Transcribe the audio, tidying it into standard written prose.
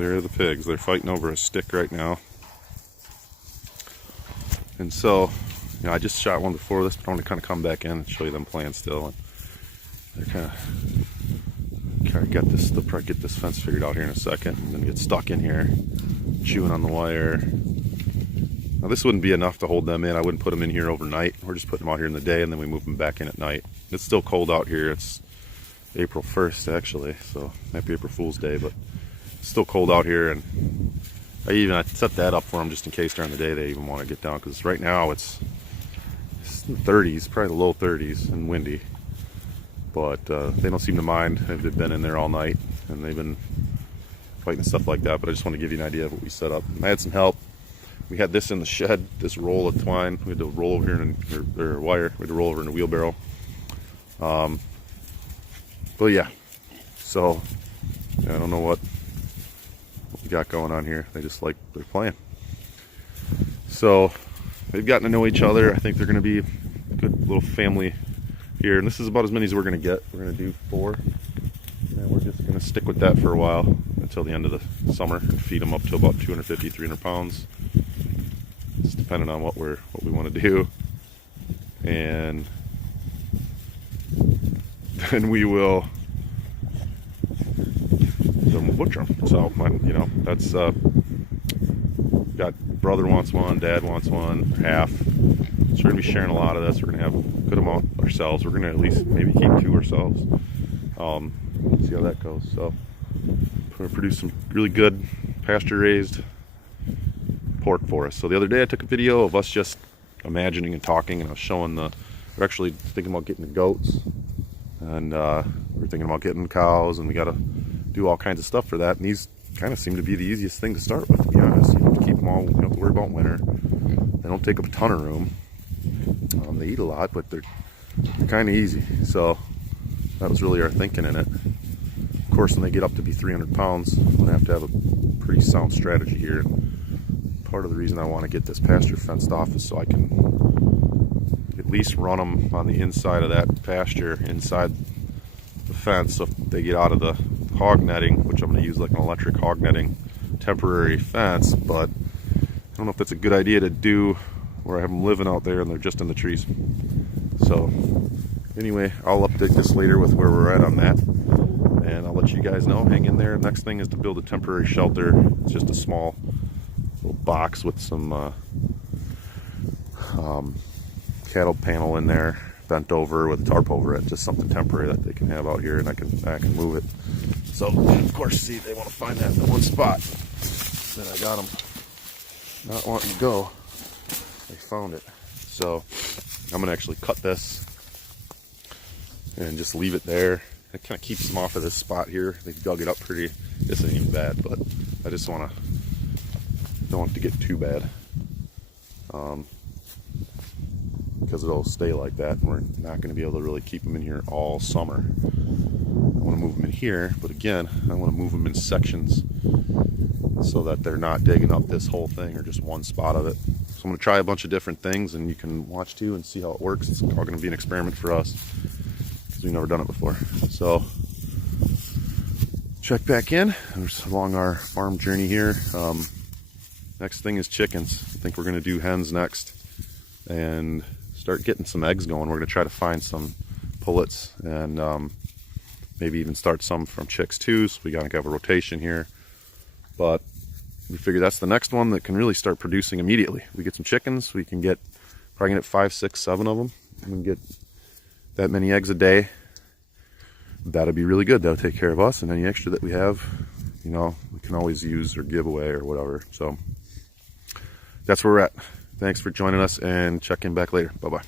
there are the pigs. They're fighting over a stick right now. And so, you know, I just shot one before this, but I want to kind of come back in and show you them playing still. And they're kind of got this. They'll probably get this fence figured out here in a second, and then get stuck in here, chewing on the wire. Now this wouldn't be enough to hold them in. I wouldn't put them in here overnight. We're just putting them out here in the day, and then we move them back in at night. It's still cold out here. It's April 1st actually, so happy April Fool's Day, but it's still cold out here. And I set that up for them just in case during the day they even want to get down, because right now it's in the 30s, probably the low 30s, and windy. But they don't seem to mind. They've been in there all night, and they've been fighting stuff like that. But I just want to give you an idea of what we set up. And I had some help. We had this in the shed, this roll of twine. We had to roll over here or wire. We had to roll over in a wheelbarrow. But yeah, so I don't know what we got going on here. They just like they're playing. So they've gotten to know each other. I think they're going to be a good little family here. And this is about as many as we're going to get. We're going to do 4. And we're just going to stick with that for a while until the end of the summer and feed them up to about 250, 300 pounds. Just depending on what we want to do. And then we will butcher them. So, you know, that's got brother wants one, dad wants one, half. So we're gonna be sharing a lot of this. We're gonna have a good amount ourselves. We're gonna at least maybe keep 2 ourselves. See how that goes. So we're gonna produce some really good pasture raised pork for us. So the other day I took a video of us just imagining and talking, and I was showing we're actually thinking about getting the goats, and we're thinking about getting cows, and we got to do all kinds of stuff for that. And these kind of seem to be the easiest thing to start with, to be honest. You have to keep them all, you don't have to worry about winter. They don't take up a ton of room. They eat a lot, but they're kind of easy. So that was really our thinking in it. Of course, when they get up to be 300 pounds, we're gonna have to have a pretty sound strategy here. Part of the reason I want to get this pasture fenced off is so I can at least run them on the inside of that pasture, inside the fence. So if they get out of the hog netting, which I'm going to use like an electric hog netting temporary fence, but I don't know if that's a good idea to do where I have them living out there and they're just in the trees. So anyway, I'll update this later with where we're at on that, and I'll let you guys know. Hang in there. Next thing is to build a temporary shelter. It's just a small little box with some cattle panel in there, bent over with a tarp over it, just something temporary that they can have out here, and I can move it. So of course, see, they want to find that in one spot that I got them not wanting to go. They found it. So I'm gonna actually cut this and just leave it there. It kind of keeps them off of this spot here. They dug it up pretty. This ain't even bad, but I just don't want it to get too bad, because it'll stay like that, and we're not going to be able to really keep them in here all summer. I want to move them in here, but again, I want to move them in sections so that they're not digging up this whole thing or just one spot of it. So I'm going to try a bunch of different things, and you can watch too and see how it works. It's all going to be an experiment for us because we've never done it before. So check back in along our farm journey here. Next thing is chickens. I think we're going to do hens next and start getting some eggs going. We're going to try to find some pullets and maybe even start some from chicks too, so we got to have a rotation here. But we figure that's the next one that can really start producing immediately. We get some chickens, we can probably get 5, 6, 7 of them. We can get that many eggs a day. That'll be really good. That'll take care of us, and any extra that we have, you know, we can always use or give away or whatever. So that's where we're at. Thanks for joining us, and check in back later. Bye-bye.